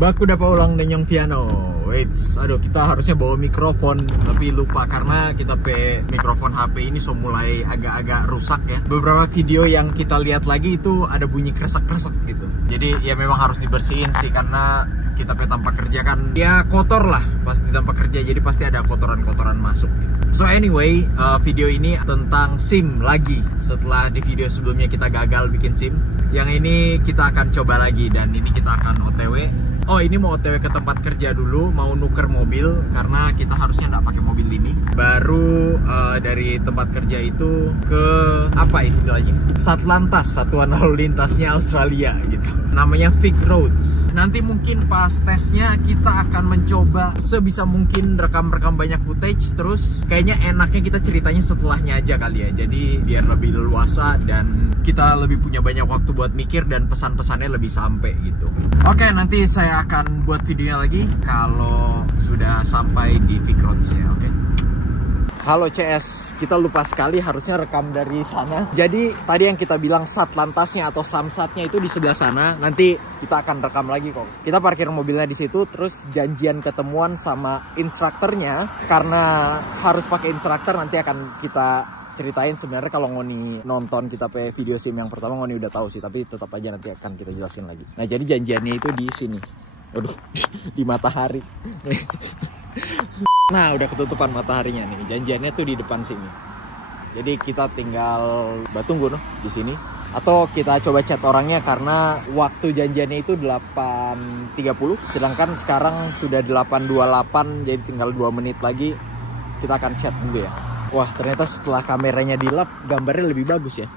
Baku dapat ulang nenyong piano. Wait, aduh kita harusnya bawa mikrofon tapi lupa karena kita mikrofon HP ini so mulai agak-agak rusak ya. Beberapa video yang kita lihat lagi itu ada bunyi kresek-kresek gitu. Jadi ya memang harus dibersihin sih karena kita tanpa kerja kan ya kotor lah pasti tanpa kerja, jadi pasti ada kotoran-kotoran masuk gitu. So anyway, video ini tentang SIM lagi. Setelah di video sebelumnya kita gagal bikin SIM, yang ini kita akan coba lagi dan ini kita akan OTW. Oh, ini mau OTW ke tempat kerja dulu, mau nuker mobil karena kita harusnya nggak pakai mobil ini. Baru dari tempat kerja itu ke apa istilahnya? Satlantas, Satuan Lalu Lintasnya Australia gitu. Namanya Vic Roads. Nanti mungkin pas tesnya kita akan mencoba sebisa mungkin rekam banyak footage. Terus kayaknya enaknya kita ceritanya setelahnya aja kali ya. Jadi biar lebih leluasa dan kita lebih punya banyak waktu buat mikir dan pesan-pesannya lebih sampai gitu. Oke, nanti saya akan buat videonya lagi kalau sudah sampai di Vic Roads ya, oke? Halo CS, kita lupa sekali harusnya rekam dari sana. Jadi tadi yang kita bilang satlantasnya atau samsatnya itu di sebelah sana. Nanti kita akan rekam lagi kok. Kita parkir mobilnya di situ, terus janjian ketemuan sama instrukturnya. Karena harus pakai instruktur, nanti akan kita ceritain. Sebenarnya kalau Ngoni nonton kita video SIM yang pertama, Ngoni udah tahu sih, tapi tetap aja nanti akan kita jelasin lagi. Nah, jadi janjiannya itu di sini. Waduh, di matahari. Nah, udah ketutupan mataharinya nih. Janjiannya tuh di depan sini. Jadi kita tinggal tunggu di sini. Atau kita coba chat orangnya karena waktu janjiannya itu 8.30. Sedangkan sekarang sudah 8.28, jadi tinggal 2 menit lagi. Kita akan chat dulu ya. Wah, ternyata setelah kameranya dilap, gambarnya lebih bagus ya.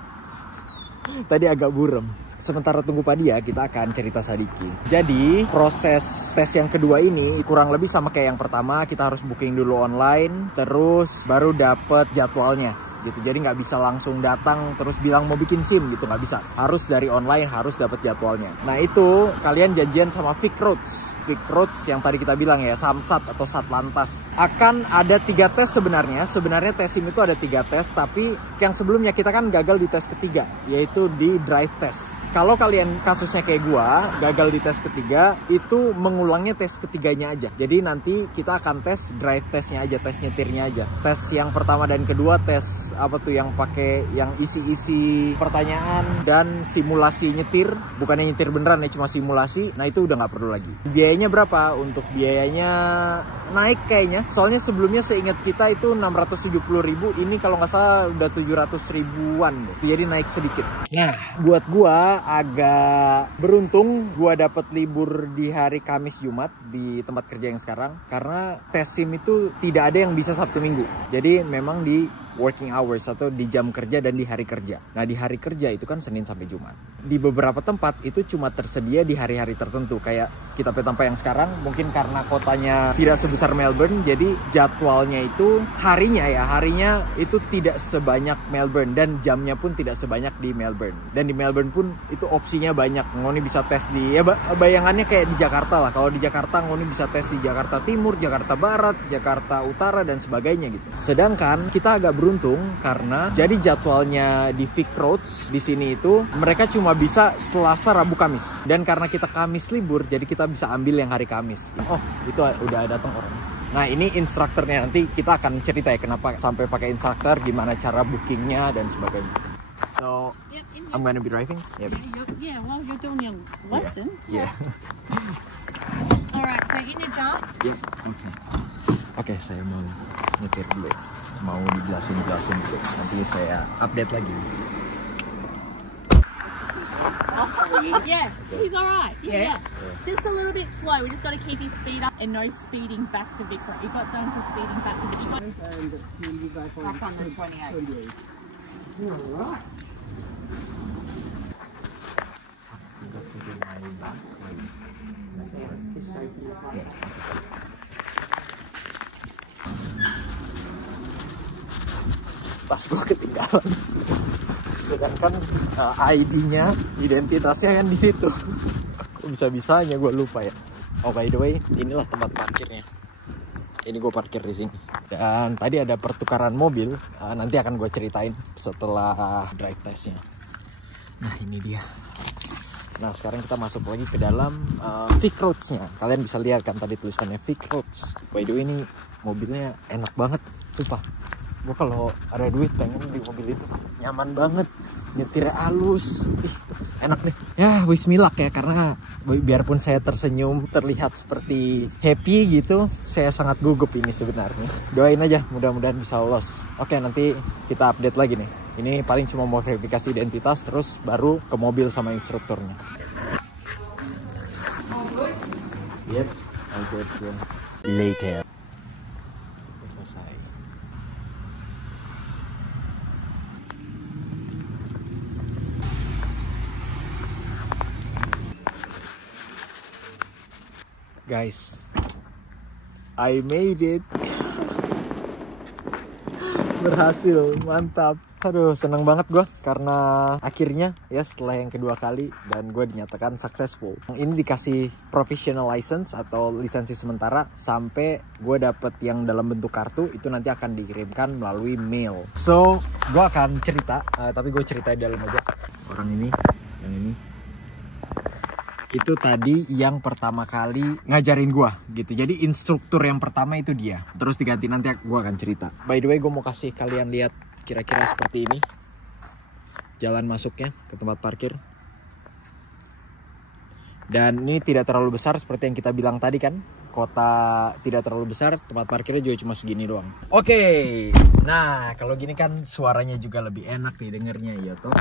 Tadi agak buram. Sementara tunggu Padia, kita akan cerita sedikit. Jadi, proses tes yang kedua ini kurang lebih sama kayak yang pertama. Kita harus booking dulu online, terus baru dapet jadwalnya gitu. Jadi nggak bisa langsung datang terus bilang mau bikin SIM gitu, nggak bisa. Harus dari online, harus dapet jadwalnya. Nah itu kalian janjian sama Vic Roads. Vic Roads yang tadi kita bilang ya, Samsat atau Satlantas. Akan ada 3 tes sebenarnya. Sebenarnya tes SIM itu ada 3 tes, tapi yang sebelumnya kita kan gagal di tes ketiga, yaitu di drive test. Kalau kalian kasusnya kayak gua, gagal di tes ketiga, itu mengulangnya tes ketiganya aja. Jadi nanti kita akan tes drive testnya aja, tes nyetirnya aja. Tes yang pertama dan kedua, tes apa tuh yang pakai yang isi-isi pertanyaan dan simulasi nyetir, bukannya nyetir beneran ya, cuma simulasi. Nah itu udah nggak perlu lagi. Biayanya berapa? Untuk biayanya naik kayaknya. Soalnya sebelumnya seingat kita itu 670.000, ini kalau nggak salah udah 700 ribuan deh. Jadi naik sedikit. Nah, buat gua agak beruntung gua dapat libur di hari Kamis Jumat di tempat kerja yang sekarang karena tes SIM itu tidak ada yang bisa Sabtu Minggu. Jadi memang di working hours atau di jam kerja dan di hari kerja. Nah di hari kerja itu kan Senin sampai Jumat. Di beberapa tempat itu cuma tersedia di hari-hari tertentu. Kayak kita tempat yang sekarang mungkin karena kotanya tidak sebesar Melbourne, jadi jadwalnya itu harinya itu tidak sebanyak Melbourne dan jamnya pun tidak sebanyak di Melbourne. Dan di Melbourne pun itu opsinya banyak. Ngoni bisa tes di ya bayangannya kayak di Jakarta lah. Kalau di Jakarta Ngoni bisa tes di Jakarta Timur, Jakarta Barat, Jakarta Utara dan sebagainya gitu. Sedangkan kita agak beruntung karena jadi jadwalnya di Vic Roads di sini itu mereka cuma bisa Selasa, Rabu, Kamis. Dan karena kita Kamis libur, jadi kita bisa ambil yang hari Kamis. Oh, itu udah datang orang. Nah, ini instrukturnya, nanti kita akan cerita ya kenapa sampai pakai instruktur, gimana cara bookingnya dan sebagainya. So, I'm gonna be driving. Yeah, while you're doing your lesson. Yeah. Alright, so in your jump. Yeah. Oke, saya mau nyetir dulu. Mau dijelasin dulu. Nanti saya update lagi. Yeah, he's alright. Yeah. Just a little bit slow. We just got to keep his speed up and no speeding back to Vic Road. He got done for speeding back to Vic Road. And he'll be back on the 28. Alright. Tas gue ketinggalan. Sedangkan ID-nya, identitasnya kan di situ. Kok bisa-bisanya gue lupa ya. Oh by the way, inilah tempat parkirnya. Ini gue parkir di sini. Dan tadi ada pertukaran mobil. Nanti akan gue ceritain setelah drive testnya. Nah ini dia. Nah sekarang kita masuk lagi ke dalam Vic Roads-nya. Kalian bisa lihat kan tadi tulisannya Vic Roads. By the way ini mobilnya enak banget, sumpah. Gue kalau ada duit pengen di mobil itu, nyaman banget, nyetirnya halus, enak nih. Ya wish me luck ya, karena biarpun saya tersenyum terlihat seperti happy gitu, saya sangat gugup ini sebenarnya. Doain aja mudah-mudahan bisa lolos. Oke, nanti kita update lagi nih. Ini paling cuma mau verifikasi identitas, terus baru ke mobil sama instrukturnya. Yep, all good. Later. Selesai. Guys, I made it. Berhasil, mantap. Aduh, seneng banget gue karena akhirnya ya setelah yang kedua kali dan gue dinyatakan successful. Ini dikasih provisional license atau lisensi sementara sampai gue dapet yang dalam bentuk kartu, itu nanti akan dikirimkan melalui mail. So, gue akan cerita, tapi gue ceritain dalam aja. Orang ini, yang ini, itu tadi yang pertama kali ngajarin gue gitu. Jadi instruktur yang pertama itu dia. Terus diganti, nanti gue akan cerita. By the way, gue mau kasih kalian lihat kira-kira seperti ini jalan masuknya ke tempat parkir. Dan ini tidak terlalu besar seperti yang kita bilang tadi kan. Kota tidak terlalu besar, tempat parkirnya juga cuma segini doang. Oke, nah kalau gini kan suaranya juga lebih enak nih dengernya ya toh.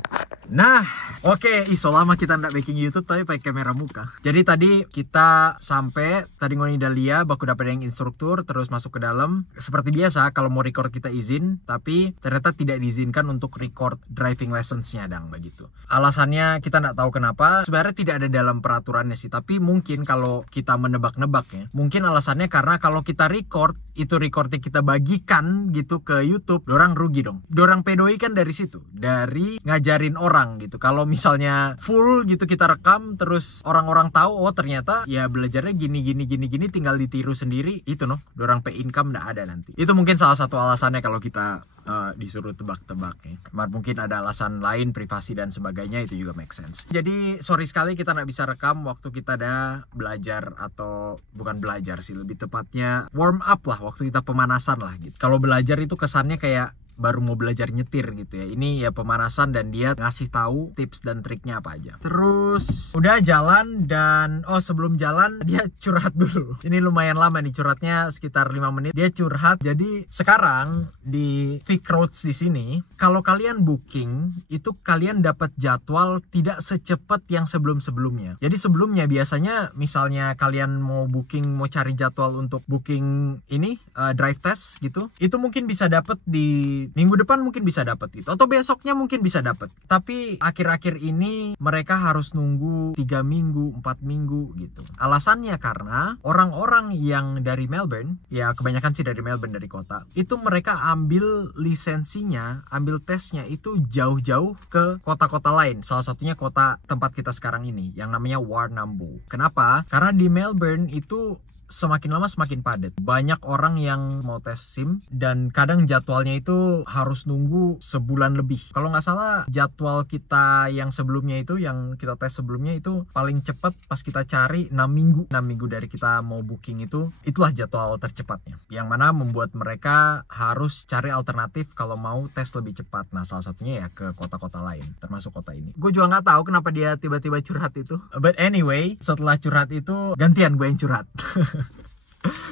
Nah, oke, so lama kita nggak making YouTube tapi pakai kamera muka. Jadi tadi kita sampai, tadi ngoni Dalia, baku dapat yang instruktur, terus masuk ke dalam. Seperti biasa, kalau mau record kita izin, tapi ternyata tidak diizinkan untuk record driving license-nya dang, begitu. Alasannya kita nggak tahu kenapa, sebenarnya tidak ada dalam peraturannya sih, tapi mungkin kalau kita menebak-nebak ya, mungkin alasannya karena kalau kita record, itu recordnya kita bagikan gitu ke YouTube, dorang rugi dong. Dorang pedoi kan dari situ, dari ngajarin orang gitu. Kalau misalnya full gitu kita rekam terus orang-orang tahu oh ternyata ya belajarnya gini tinggal ditiru sendiri, itu noh dorang pay income nggak ada nanti. Itu mungkin salah satu alasannya kalau kita disuruh tebak-tebak ya. Mungkin ada alasan lain, privasi dan sebagainya, itu juga make sense. Jadi sorry sekali kita nggak bisa rekam waktu kita ada belajar, atau bukan belajar sih, lebih tepatnya warm up lah, waktu kita pemanasan lah gitu. Kalau belajar itu kesannya kayak baru mau belajar nyetir gitu ya. Ini ya pemanasan dan dia ngasih tahu tips dan triknya apa aja. Terus udah jalan dan sebelum jalan dia curhat dulu. Ini lumayan lama nih curhatnya, sekitar 5 menit. Dia curhat. Jadi sekarang di Vic Roads di sini kalau kalian booking itu kalian dapat jadwal tidak secepat yang sebelum-sebelumnya. Jadi sebelumnya biasanya misalnya kalian mau booking, mau cari jadwal untuk booking ini drive test gitu, itu mungkin bisa dapat di minggu depan, mungkin bisa dapat itu, atau besoknya mungkin bisa dapat. Tapi akhir-akhir ini mereka harus nunggu 3 minggu, 4 minggu gitu. Alasannya karena orang-orang yang dari Melbourne, ya kebanyakan sih dari Melbourne, dari kota, itu mereka ambil lisensinya, ambil tesnya itu jauh-jauh ke kota-kota lain. Salah satunya kota tempat kita sekarang ini, yang namanya Warrnambool. Kenapa? Karena di Melbourne itu semakin lama semakin padat. Banyak orang yang mau tes SIM dan kadang jadwalnya itu harus nunggu sebulan lebih. Kalau nggak salah jadwal kita yang sebelumnya itu, yang kita tes sebelumnya itu paling cepat pas kita cari 6 minggu. 6 minggu dari kita mau booking itu, itulah jadwal tercepatnya. Yang mana membuat mereka harus cari alternatif kalau mau tes lebih cepat. Nah salah satunya ya ke kota-kota lain, termasuk kota ini. Gue juga nggak tahu kenapa dia tiba-tiba curhat itu. But anyway, setelah curhat itu gantian gue yang curhat.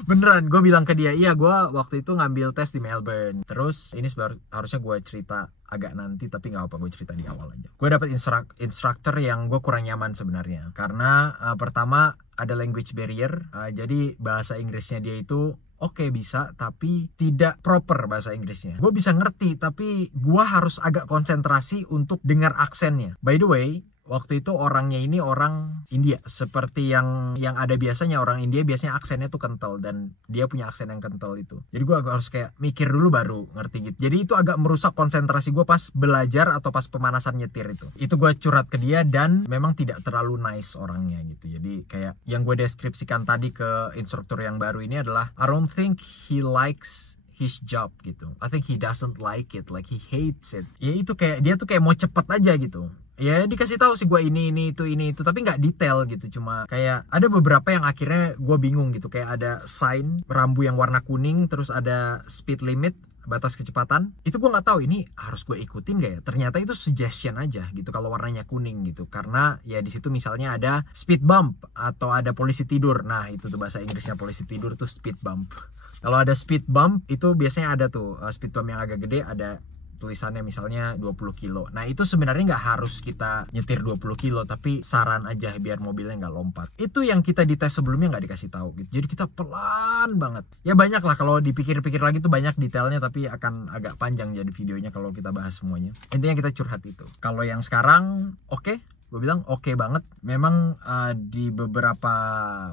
Beneran, gue bilang ke dia, iya gue waktu itu ngambil tes di Melbourne. Terus ini harusnya gue cerita agak nanti, tapi nggak apa, gue cerita di awal aja. Gue dapet instructor yang gue kurang nyaman sebenarnya, karena pertama ada language barrier. Jadi bahasa Inggrisnya dia itu oke, bisa, tapi tidak proper bahasa Inggrisnya. Gue bisa ngerti, tapi gue harus agak konsentrasi untuk dengar aksennya. By the way, waktu itu orangnya ini orang India, seperti yang ada biasanya. Orang India biasanya aksennya tuh kental, dan dia punya aksen yang kental itu. Jadi gue harus kayak mikir dulu baru ngerti gitu. Jadi itu agak merusak konsentrasi gue pas belajar atau pas pemanasan nyetir itu. Itu gue curhat ke dia, dan memang tidak terlalu nice orangnya gitu. Jadi kayak yang gue deskripsikan tadi ke instruktur yang baru ini adalah, I don't think he likes his job gitu. I think he doesn't like it, like he hates it. Ya itu kayak dia tuh kayak mau cepet aja gitu. ya dikasih tahu sih gue ini itu, tapi nggak detail gitu. Cuma kayak ada beberapa yang akhirnya gue bingung gitu, kayak ada sign rambu yang warna kuning, terus ada speed limit, batas kecepatan. Itu gue nggak tahu ini harus gue ikutin gak ya. Ternyata itu suggestion aja gitu kalau warnanya kuning gitu, karena ya di situ misalnya ada speed bump atau ada polisi tidur. Nah itu tuh bahasa Inggrisnya polisi tidur tuh speed bump. Kalau ada speed bump itu biasanya ada tuh speed bump yang agak gede, ada tulisannya misalnya 20 kilo. Nah itu sebenarnya nggak harus kita nyetir 20 kilo, tapi saran aja biar mobilnya nggak lompat. Itu yang kita di tes sebelumnya nggak dikasih tahu gitu. Jadi kita pelan banget. Ya banyak lah kalau dipikir-pikir lagi tuh banyak detailnya, tapi akan agak panjang jadi videonya kalau kita bahas semuanya. Intinya kita curhat itu. Kalau yang sekarang oke. Gue bilang oke banget. Memang di beberapa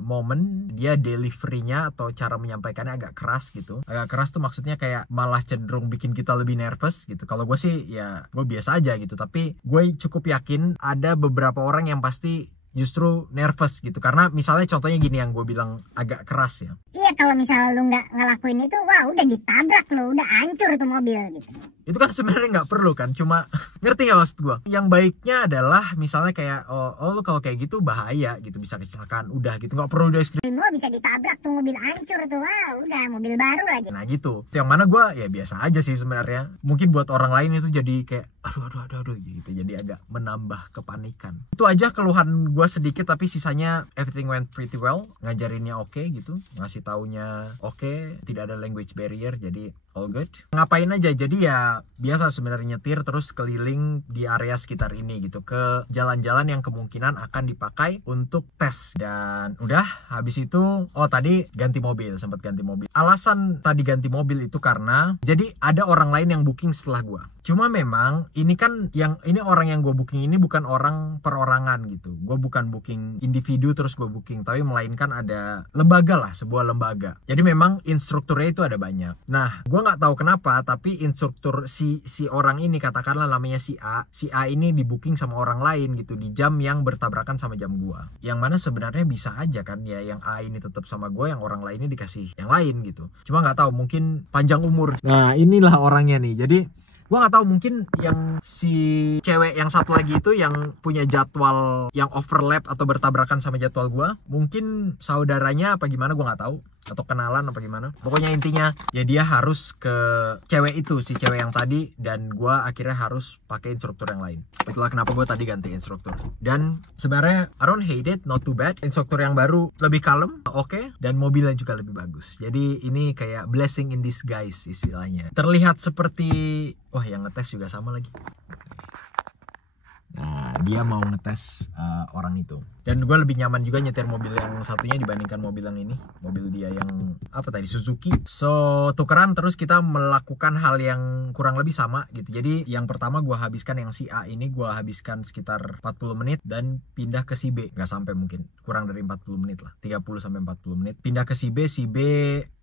momen dia deliverynya atau cara menyampaikannya agak keras gitu. Agak keras tuh maksudnya kayak malah cenderung bikin kita lebih nervous gitu. Kalau gue sih ya gue biasa aja gitu. Tapi gue cukup yakin ada beberapa orang yang pasti justru nervous gitu. Karena misalnya contohnya gini yang gue bilang agak keras ya. Iya, kalau misalnya lu nggak ngelakuin itu, wah udah ditabrak lu, udah hancur tuh mobil gitu. Itu kan sebenarnya nggak perlu kan, cuma ngerti nggak maksud gue? Yang baiknya adalah misalnya kayak oh lu kalau kayak gitu bahaya gitu, bisa kecelakaan, udah gitu, nggak perlu deskripsi. Gua bisa ditabrak tuh, mobil hancur tuh, wah udah mobil baru lagi. Nah gitu, yang mana gue ya biasa aja sih sebenarnya. Mungkin buat orang lain itu jadi kayak aduh gitu, jadi agak menambah kepanikan. Itu aja keluhan gue sedikit, tapi sisanya everything went pretty well. Ngajarinnya oke gitu, ngasih taunya oke, tidak ada language barrier, jadi all good. Ngapain aja, jadi ya biasa sebenarnya nyetir terus keliling di area sekitar ini gitu, ke jalan-jalan yang kemungkinan akan dipakai untuk tes. Dan udah habis itu tadi ganti mobil, sempat ganti mobil. Alasan tadi ganti mobil itu karena jadi ada orang lain yang booking setelah gua. Cuma memang ini kan ini orang yang gue booking ini bukan orang perorangan gitu. Gue bukan booking individu terus gue booking, tapi melainkan ada lembaga lah, sebuah lembaga. Jadi memang instrukturnya itu ada banyak. Nah, gue nggak tahu kenapa, tapi instruktur si orang ini, katakanlah namanya si A ini di booking sama orang lain gitu di jam yang bertabrakan sama jam gue. Yang mana sebenarnya bisa aja kan ya, yang A ini tetap sama gue, yang orang lainnya dikasih yang lain gitu. Cuma nggak tahu, mungkin panjang umur. Nah, inilah orangnya nih. Jadi gue nggak tahu, mungkin yang si cewek yang satu lagi itu yang punya jadwal yang overlap atau bertabrakan sama jadwal gue, mungkin saudaranya apa gimana, gue nggak tahu, atau kenalan apa gimana. Pokoknya intinya ya dia harus ke cewek itu, si cewek yang tadi, dan gue akhirnya harus pakai instruktur yang lain. Itulah kenapa gue tadi ganti instruktur. Dan sebenarnya I don't hate it, not too bad. Instruktur yang baru lebih kalem, oke, dan mobilnya juga lebih bagus. Jadi ini kayak blessing in disguise istilahnya. Terlihat seperti yang ngetes juga sama lagi. Nah, dia mau ngetes orang itu. Dan gue lebih nyaman juga nyetir mobil yang satunya dibandingkan mobil yang ini. Mobil dia yang apa tadi, Suzuki. So tukeran, terus kita melakukan hal yang kurang lebih sama gitu. Jadi yang pertama gue habiskan yang si A ini, gue habiskan sekitar 40 menit dan pindah ke si B. Gak sampai, mungkin kurang dari 40 menit lah, 30-40 menit. Pindah ke si B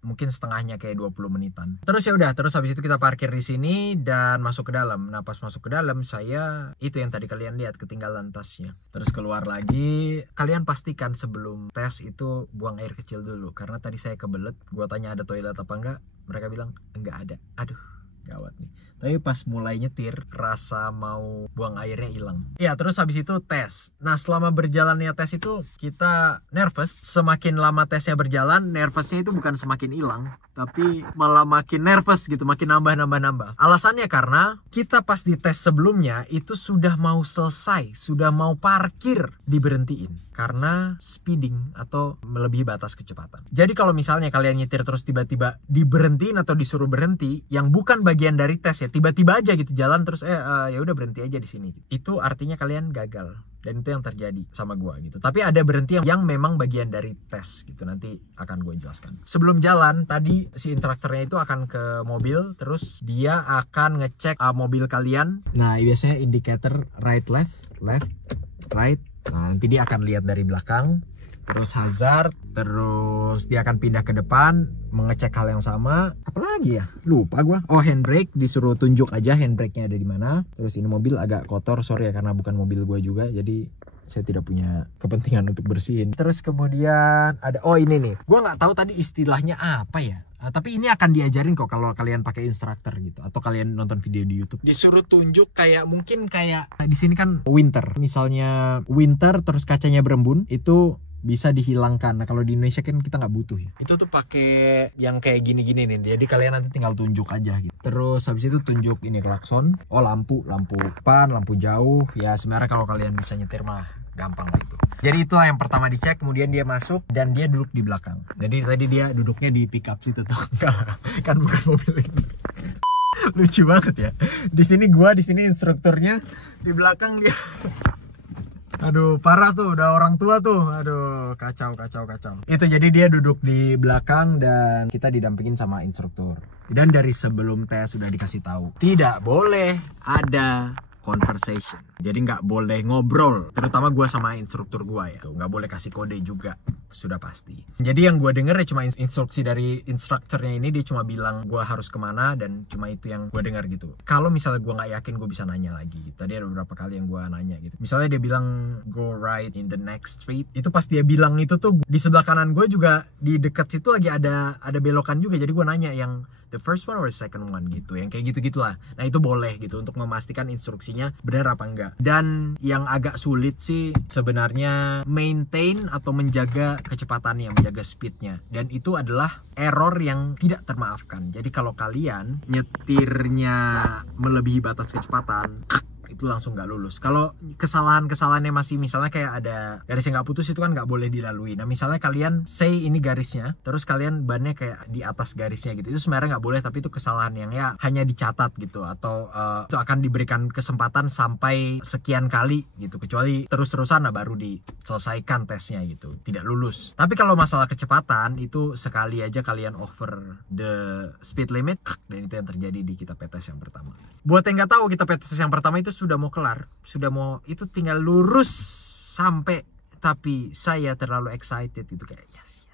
mungkin setengahnya kayak 20 menitan. Terus ya udah, terus habis itu kita parkir di sini dan masuk ke dalam. Nah, pas masuk ke dalam saya itu yang tadi kalian lihat, ketinggalan tasnya. Terus keluar lagi. Kalian pastikan sebelum tes itu buang air kecil dulu, karena tadi saya kebelet. Gua tanya ada toilet apa enggak, mereka bilang enggak ada. Aduh, gawat nih. Tapi pas mulai nyetir, rasa mau buang airnya hilang. Ya, terus habis itu tes. Nah, selama berjalannya tes itu kita nervous. Semakin lama tesnya berjalan, nervousnya itu bukan semakin hilang, tapi malah makin nervous gitu, makin nambah. Alasannya karena kita pas di tes sebelumnya itu sudah mau selesai, sudah mau parkir, diberhentiin karena speeding atau melebihi batas kecepatan. Jadi kalau misalnya kalian nyetir terus tiba-tiba diberhentiin atau disuruh berhenti, yang bukan bagian dari tes ya, tiba-tiba aja gitu jalan terus ya udah berhenti aja di sini. Itu artinya kalian gagal. Dan itu yang terjadi sama gua gitu. Tapi ada berhenti yang memang bagian dari tes gitu. Nanti akan gue jelaskan. Sebelum jalan, tadi si instrukturnya itu akan ke mobil. Terus dia akan ngecek mobil kalian. Nah, biasanya indicator right, left, right. Nah, nanti dia akan lihat dari belakang. Terus hazard, terus dia akan pindah ke depan, mengecek hal yang sama. Apalagi ya? Lupa gua. Handbrake, disuruh tunjuk aja handbrake-nya ada di mana. Terus ini mobil agak kotor, sorry ya, karena bukan mobil gua juga, jadi saya tidak punya kepentingan untuk bersihin. Terus kemudian ada ini nih. Gua nggak tahu tadi istilahnya apa ya. Tapi ini akan diajarin kok kalau kalian pakai instructor gitu atau kalian nonton video di YouTube. Disuruh tunjuk kayak mungkin kayak di sini kan winter. Misalnya winter terus kacanya berembun itu bisa dihilangkan. Nah kalau di Indonesia kan kita nggak butuh ya. Itu tuh pakai yang kayak gini-gini nih. Jadi kalian nanti tinggal tunjuk aja gitu. Terus habis itu tunjuk ini klakson. Oh lampu depan, lampu jauh. Ya sebenarnya kalau kalian bisa nyetir mah gampang lah itu. Jadi itulah yang pertama dicek, kemudian dia masuk dan dia duduk di belakang. Jadi tadi dia duduknya di pick up situ tuh. Kan bukan mobil ini. Lucu banget ya. Di sini instrukturnya, di belakang dia. Aduh parah tuh, udah orang tua tuh. Aduh kacau. Itu jadi dia duduk di belakang dan kita didampingin sama instruktur. Dan dari sebelum tes sudah dikasih tahu, tidak boleh ada conversation. Jadi nggak boleh ngobrol, terutama gue sama instruktur gue ya. Nggak boleh kasih kode juga, sudah pasti. Jadi yang gue denger ya cuma instruksi dari instrukturnya ini, dia cuma bilang gue harus kemana dan cuma itu yang gue dengar gitu. Kalau misalnya gue nggak yakin, gue bisa nanya lagi. Tadi ada beberapa kali yang gue nanya gitu. Misalnya dia bilang go right in the next street, itu pas dia bilang itu tuh di sebelah kanan gue juga di dekat situ lagi ada belokan juga. Jadi gue nanya yang the first one or the second one gitu, yang kayak gitu-gitulah. Nah itu boleh gitu untuk memastikan instruksinya benar apa enggak. Dan yang agak sulit sih sebenarnya maintain atau menjaga kecepatannya, menjaga speednya. Dan itu adalah error yang tidak termaafkan. Jadi kalau kalian nyetirnya melebihi batas kecepatan, itu langsung nggak lulus. Kalau kesalahannya masih misalnya kayak ada garis yang nggak putus, itu kan nggak boleh dilalui. Nah misalnya kalian say ini garisnya, terus kalian bannya kayak di atas garisnya gitu, itu sebenarnya nggak boleh, tapi itu kesalahan yang ya hanya dicatat gitu, atau itu akan diberikan kesempatan sampai sekian kali gitu, kecuali terus-terusan nah baru diselesaikan tesnya gitu, tidak lulus. Tapi kalau masalah kecepatan itu sekali aja kalian over the speed limit, dan itu yang terjadi di kita tes yang pertama. Buat yang nggak tahu, kita tes yang pertama itu sudah mau kelar, itu tinggal lurus sampai, tapi saya terlalu excited gitu kayak yes.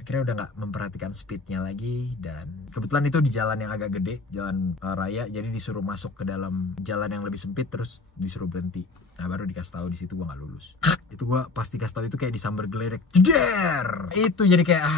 Akhirnya udah nggak memperhatikan speednya lagi, dan kebetulan itu di jalan yang agak gede, jalan raya, jadi disuruh masuk ke dalam jalan yang lebih sempit, terus disuruh berhenti. Nah baru dikasih tahu di situ gue nggak lulus. Itu gue pasti kasih tahu itu kayak disambar geledek, jeder. Itu jadi kayak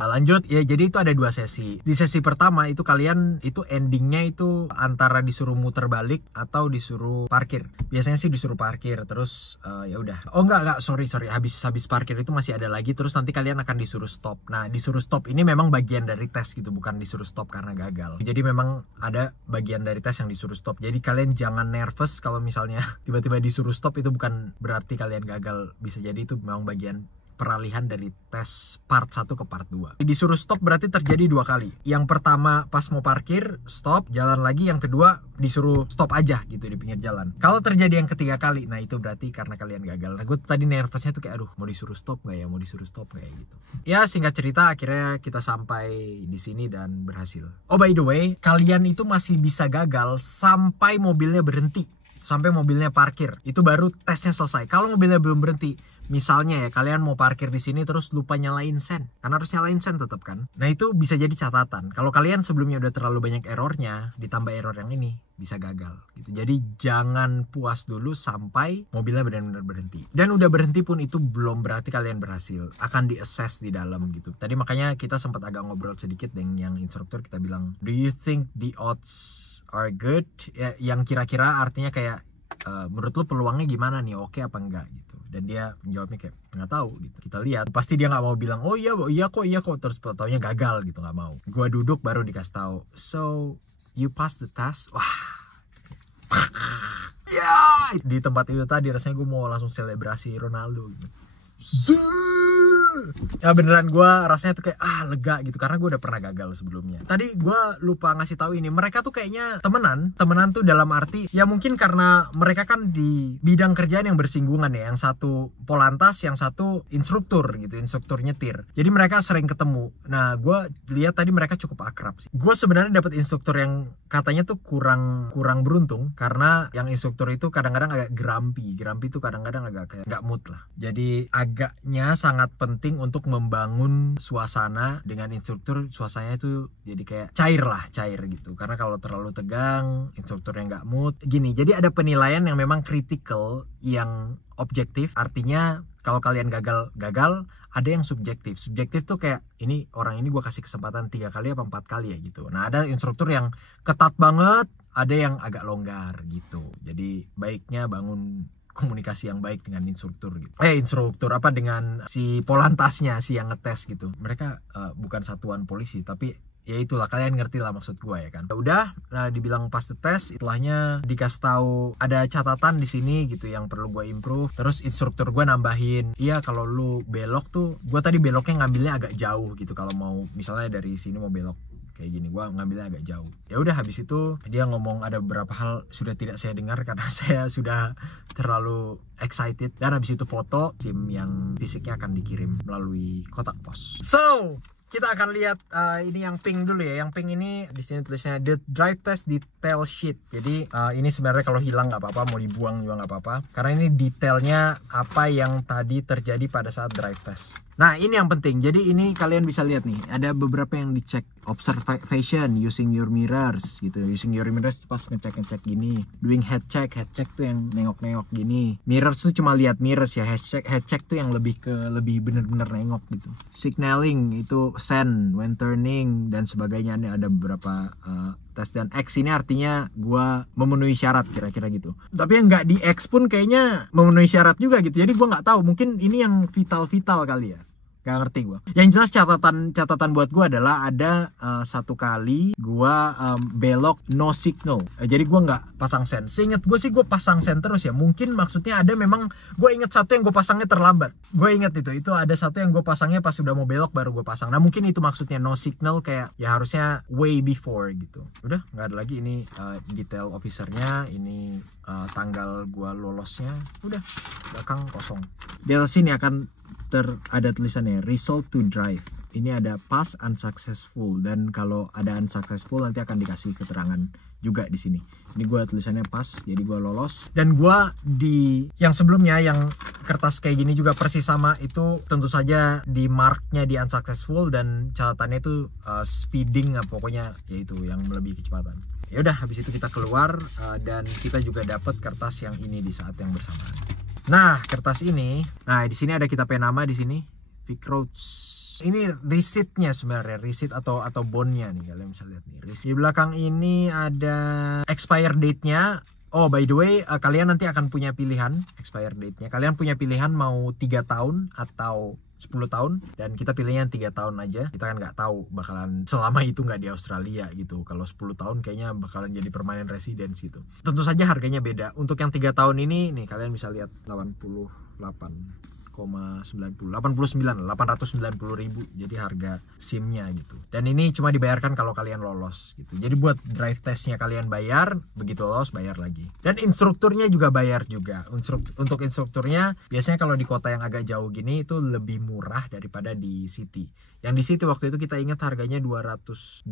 lanjut ya. Jadi itu ada 2 sesi. Di sesi pertama itu kalian itu endingnya itu antara disuruh muter balik atau disuruh parkir. Biasanya sih disuruh parkir, terus ya udah. Oh enggak, sorry. Habis parkir itu masih ada lagi, terus nanti kalian akan disuruh stop. Nah disuruh stop ini memang bagian dari tes gitu, bukan disuruh stop karena gagal. Jadi memang ada bagian dari tes yang disuruh stop. Jadi kalian jangan nervous kalau misalnya tiba-tiba disuruh stop, itu bukan berarti kalian gagal. Bisa jadi itu memang bagian peralihan dari tes part 1 ke part 2. Disuruh stop berarti terjadi 2 kali. Yang pertama pas mau parkir, stop, jalan lagi. Yang kedua disuruh stop aja gitu di pinggir jalan. Kalau terjadi yang ketiga kali, nah itu berarti karena kalian gagal. Nah gue tadi nervousnya tuh kayak aduh, mau disuruh stop gak ya, gitu. Ya singkat cerita akhirnya kita sampai di sini dan berhasil. Oh by the way, kalian itu masih bisa gagal sampai mobilnya berhenti, sampai mobilnya parkir, itu baru tesnya selesai. Kalau mobilnya belum berhenti, misalnya ya kalian mau parkir di sini terus lupa nyalain sen, karena harus nyalain sen tetap kan. Nah itu bisa jadi catatan. Kalau kalian sebelumnya udah terlalu banyak errornya, ditambah error yang ini, bisa gagal gitu. Jadi jangan puas dulu sampai mobilnya benar-benar berhenti. Dan udah berhenti pun itu belum berarti kalian berhasil. Akan di-assess di dalam gitu. Tadi makanya kita sempat agak ngobrol sedikit dengan yang instruktur. Kita bilang, do you think the odds are good? Ya, yang kira-kira artinya kayak menurut lu peluangnya gimana nih, oke apa enggak gitu. Dan dia jawabnya kayak nggak tahu gitu. Kita lihat, pasti dia nggak mau bilang oh iya kok terus taunya gagal gitu, nggak mau. Gua duduk baru dikasih tahu, so you pass the test. Wah ya, di tempat itu tadi rasanya gue mau langsung selebrasi Ronaldo gitu. Ya beneran gue rasanya tuh kayak lega gitu, karena gue udah pernah gagal sebelumnya. Tadi gue lupa ngasih tahu ini, mereka tuh kayaknya temenan tuh dalam arti ya mungkin karena mereka kan di bidang kerjaan yang bersinggungan ya, yang satu polantas, yang satu instruktur gitu, instruktur nyetir. Jadi mereka sering ketemu. Nah gue lihat tadi mereka cukup akrab sih. Gue sebenarnya dapat instruktur yang katanya tuh kurang beruntung, karena yang instruktur itu kadang-kadang agak grumpy tuh kadang-kadang agak kayak nggak mood lah. Jadi agaknya sangat penting untuk membangun suasana dengan instruktur, suasananya itu jadi kayak cair gitu. Karena kalau terlalu tegang, instrukturnya nggak mood. Gini, jadi ada penilaian yang memang critical, yang objektif. Artinya kalau kalian gagal, ada yang subjektif. Subjektif tuh kayak ini orang ini gue kasih kesempatan 3 kali apa 4 kali ya gitu. Nah ada instruktur yang ketat banget, ada yang agak longgar gitu. Jadi baiknya bangun komunikasi yang baik dengan instruktur gitu. Dengan si polantasnya, si yang ngetes gitu. Mereka bukan satuan polisi, tapi ya itulah, kalian ngerti lah maksud gue ya kan. Udah, nah dibilang pas tes, setelahnya dikasih tahu ada catatan di sini gitu yang perlu gue improve. Terus instruktur gue nambahin, iya kalau lu belok tuh, gue tadi beloknya ngambilnya agak jauh gitu. Kalau mau misalnya dari sini mau belok kayak gini, gue ngambilnya agak jauh. Ya udah, habis itu dia ngomong ada beberapa hal sudah tidak saya dengar karena saya sudah terlalu excited. Dan habis itu foto SIM yang fisiknya akan dikirim melalui kotak pos. So kita akan lihat ini yang pink dulu ya. Yang pink ini di sini tulisnya the drive test detail sheet. Jadi ini sebenarnya kalau hilang nggak apa-apa, mau dibuang juga nggak apa-apa. Karena ini detailnya apa yang tadi terjadi pada saat drive test. Nah ini yang penting. Jadi ini kalian bisa lihat nih, ada beberapa yang dicek. Observation using your mirrors gitu. Using your mirrors pas ngecek gini. Doing head check tuh yang nengok-nengok gini. Mirrors tuh cuma lihat mirrors ya. Head check tuh yang lebih bener-bener nengok gitu. Signaling itu send when turning dan sebagainya. Ini ada beberapa tes. Dan X ini artinya gua memenuhi syarat kira-kira gitu. Tapi yang nggak di X pun kayaknya memenuhi syarat juga gitu. Jadi gua nggak tahu, mungkin ini yang vital kali ya. Gak ngerti gue. Yang jelas catatan buat gue adalah ada satu kali gue belok no signal. Jadi gue nggak pasang sen. Seinget gue sih gue pasang sen terus ya. Mungkin maksudnya ada, memang gue inget satu yang gue pasangnya terlambat. Gue inget itu ada satu yang gue pasangnya pas udah mau belok baru gue pasang. Nah mungkin itu maksudnya no signal, kayak ya harusnya way before gitu. Udah nggak ada lagi. Ini detail officernya, ini tanggal gue lolosnya. Udah, belakang kosong. Di atas sini akan ada tulisannya result to drive. Ini ada pass, unsuccessful, dan kalau ada unsuccessful nanti akan dikasih keterangan juga di sini. Ini gue tulisannya pass, jadi gue lolos. Dan gue di yang sebelumnya yang kertas kayak gini juga persis sama, itu tentu saja di marknya di unsuccessful dan catatannya itu speeding, pokoknya yaitu yang melebihi kecepatan. Ya udah, habis itu kita keluar dan kita juga dapat kertas yang ini di saat yang bersamaan. Nah, kertas ini, nah di sini ada kita nama di sini, Vic Roads. Ini receipt-nya sebenarnya, receipt atau bond-nya nih, kalian bisa lihat nih. Di belakang ini ada expire date-nya. Oh, by the way, kalian nanti akan punya pilihan expire date-nya. Kalian punya pilihan mau 3 tahun atau 10 tahun, dan kita pilihnya 3 tahun aja. Kita kan nggak tahu bakalan selama itu nggak di Australia gitu. Kalau 10 tahun kayaknya bakalan jadi permanent residence gitu. Tentu saja harganya beda. Untuk yang 3 tahun ini nih, kalian bisa lihat 890.000, jadi harga SIM-nya gitu. Dan ini cuma dibayarkan kalau kalian lolos gitu. Jadi buat drive testnya kalian bayar, begitu lolos bayar lagi. Dan instrukturnya juga bayar juga. Untuk instrukturnya biasanya kalau di kota yang agak jauh gini itu lebih murah daripada di city. Yang di city waktu itu kita ingat harganya 225,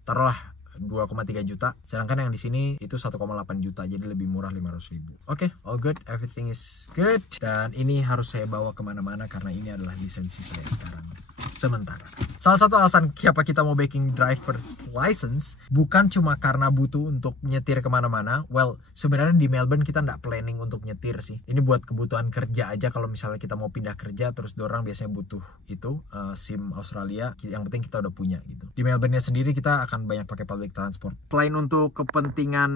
taruhlah 2,3 juta, sedangkan yang di sini itu 1,8 juta, jadi lebih murah 500.000. Oke, all good, everything is good. Dan ini harus saya bawa kemana-mana karena ini adalah lisensi saya sekarang sementara. Salah satu alasan kenapa kita mau baking driver's license bukan cuma karena butuh untuk nyetir kemana-mana. Well, sebenarnya di Melbourne kita nggak planning untuk nyetir sih. Ini buat kebutuhan kerja aja. Kalau misalnya kita mau pindah kerja, terus dorang biasanya butuh itu SIM Australia. Yang penting kita udah punya gitu. Di Melbourne sendiri kita akan banyak pakai public transport. Selain untuk kepentingan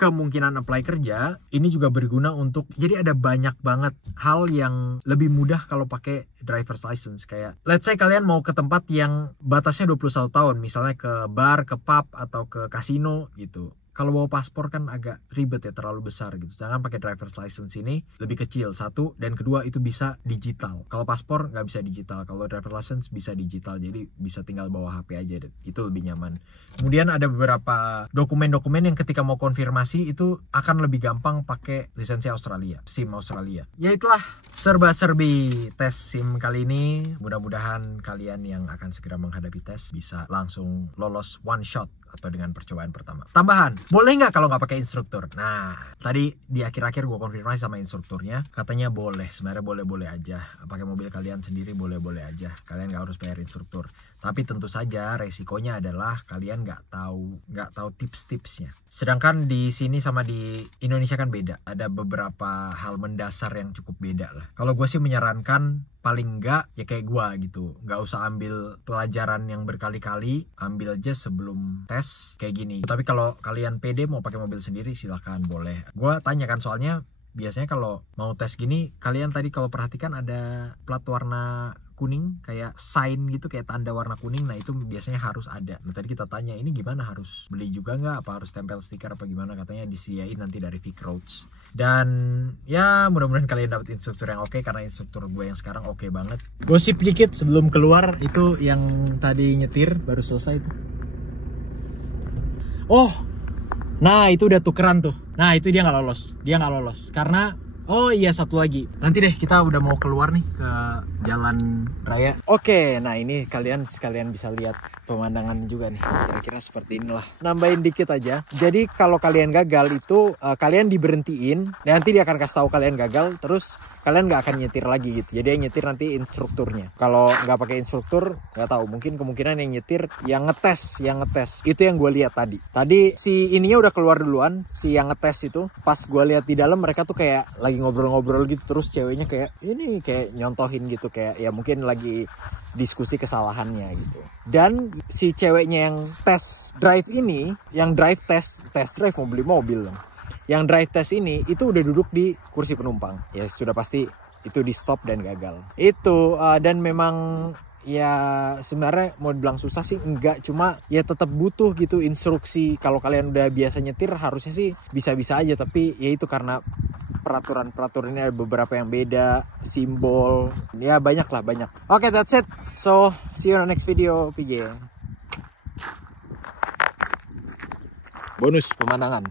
kemungkinan apply kerja, ini juga berguna untuk, jadi ada banyak banget hal yang lebih mudah kalau pakai driver's license. Kayak let's say kalian mau ke tempat yang batasnya 21 tahun, misalnya ke bar, ke pub, atau ke kasino gitu. Kalau bawa paspor kan agak ribet ya, terlalu besar gitu. Sedangkan pakai driver's license ini lebih kecil, satu, dan kedua itu bisa digital. Kalau paspor nggak bisa digital, kalau driver's license bisa digital, jadi bisa tinggal bawa HP aja, itu lebih nyaman. Kemudian ada beberapa dokumen-dokumen yang ketika mau konfirmasi itu akan lebih gampang pakai lisensi Australia, SIM Australia. Ya itulah serba-serbi tes SIM kali ini. Mudah-mudahan kalian yang akan segera menghadapi tes bisa langsung lolos one shot atau dengan percobaan pertama. Tambahan, boleh nggak kalau nggak pakai instruktur? Nah, tadi di akhir-akhir gue konfirmasi sama instrukturnya, katanya boleh. Sebenarnya boleh-boleh aja. Pakai mobil kalian sendiri boleh-boleh aja. Kalian nggak nggak harus bayar instruktur. Tapi tentu saja resikonya adalah kalian nggak tahu tips-tipsnya. Sedangkan di sini sama di Indonesia kan beda. Ada beberapa hal mendasar yang cukup beda lah. Kalau gue sih menyarankan paling nggak ya kayak gue gitu, nggak usah ambil pelajaran yang berkali-kali, ambil aja sebelum tes kayak gini. Tapi kalau kalian pede mau pakai mobil sendiri silahkan, boleh. Gue tanya kan, soalnya biasanya kalau mau tes gini, kalian tadi kalau perhatikan ada plat warna kuning, kayak sign gitu, kayak tanda warna kuning. Nah itu biasanya harus ada. Nah tadi kita tanya, ini gimana, harus beli juga nggak? Apa harus tempel stiker apa gimana? Katanya disediain nanti dari Vic Roads. Dan ya mudah-mudahan kalian dapat instruktur yang oke, karena instruktur gue yang sekarang oke banget. Gosip dikit sebelum keluar, itu yang tadi nyetir baru selesai tuh. Oh, nah itu udah tukeran tuh. Nah itu dia nggak lolos. Karena oh iya, satu lagi. Nanti deh, kita udah mau keluar nih ke jalan raya. Oke, nah ini sekalian bisa lihat pemandangan juga nih. Kira-kira seperti inilah. Nambahin dikit aja. Jadi kalau kalian gagal itu kalian diberhentiin. Dan nanti dia akan kasih tahu kalian gagal. Terus kalian nggak akan nyetir lagi gitu. Jadi yang nyetir nanti instrukturnya. Kalau nggak pakai instruktur, nggak tahu. Mungkin kemungkinan yang nyetir yang ngetes. Itu yang gue lihat tadi. Tadi si ininya udah keluar duluan. Si yang ngetes itu. Pas gue lihat di dalam, mereka tuh kayak lagi ngobrol-ngobrol gitu. Terus ceweknya kayak ini kayak nyontohin gitu, kayak ya mungkin lagi diskusi kesalahannya gitu. Dan si ceweknya yang test drive ini, yang drive test drive mau beli mobil dong. Yang drive test ini itu udah duduk di kursi penumpang. Ya sudah pasti itu di stop dan gagal. Itu dan memang ya sebenarnya mau dibilang susah sih enggak, cuma ya tetap butuh gitu instruksi. Kalau kalian udah biasa nyetir harusnya sih bisa-bisa aja, tapi ya itu karena peraturannya ada beberapa yang beda, simbol, ya banyak. Oke, that's it. So, see you on the next video, PJ. Bonus pemandangan.